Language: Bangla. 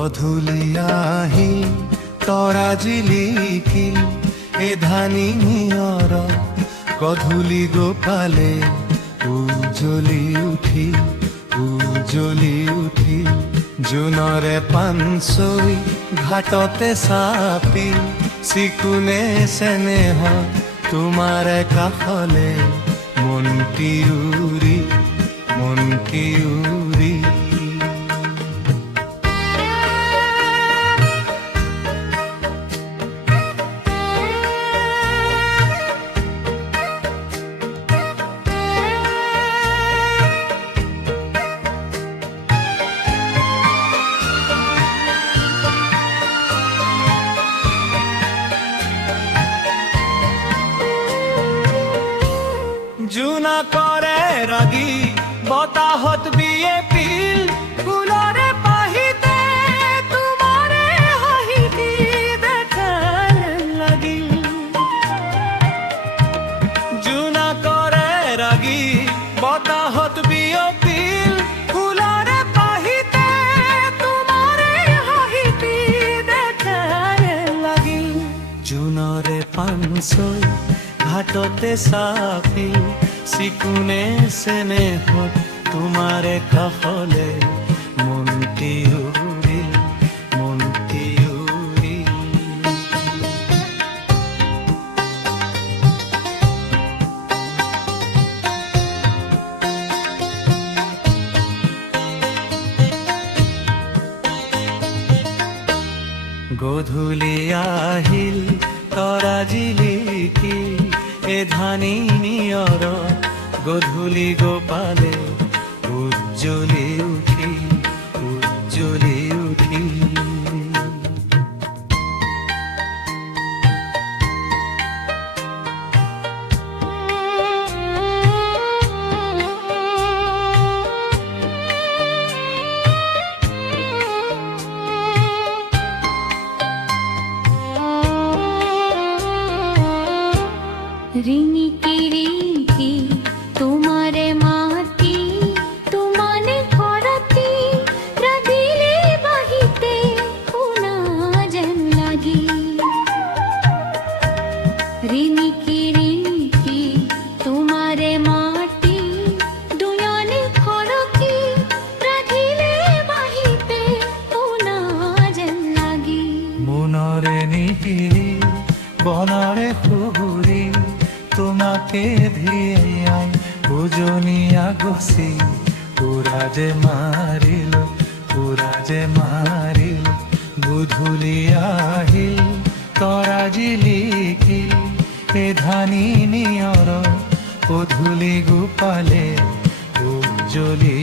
গধূলি আহিল তৰা জিলিকিল এ ধানি নিয়ৰ গধূলি গোপালে উজ্জ্বলি উঠিল জোনৰে পানচৈ ঘাটতে চাপিল চিকুনে চেনেহ তোমাৰে কাষলে মনটি উৰি জোনা কৰে ৰাগি বতাহত বিয়ে পিল ফুলৰে পাহিতে তোমাৰে হাঁহিটি দেখাৰ লাগিল জোনা কৰে ৰাগি বতাহত বিয়ে পিল ফুলৰে পাহিতে তোমাৰে হাঁহিটি দেখাৰ লাগিল জোনৰে পানচৈ ঘাটতে চাপিল চিকুনে চেনেহত তোমাৰে কাষলে মনটি উৰিল গধূলি আহিল তৰা জিলিকিল এ ধানি নিয়ৰ গধূলি গোপালে উজ্জ্বলি উঠিল রিঙিকি রিঙিকি তোমারে মাটি তোমানে খরাতি রাধিলে বাহিতে কোনা যেন লাগি রিঙিকি রিঙিকি তোমারে মাটি দুয়ানে খরকি রাধিলে বাহিতে কোনা যেন লাগি মনৰে নিহিৰি বনৰে ফুৰি তোমাকে ধিয়াই উজনিয়া গছি পুৰা যে মাৰিল গধূলি আহিল তৰা জিলিকিল এ ধানি নিয়ৰ গধূলি গোপালে উজ্জ্বলি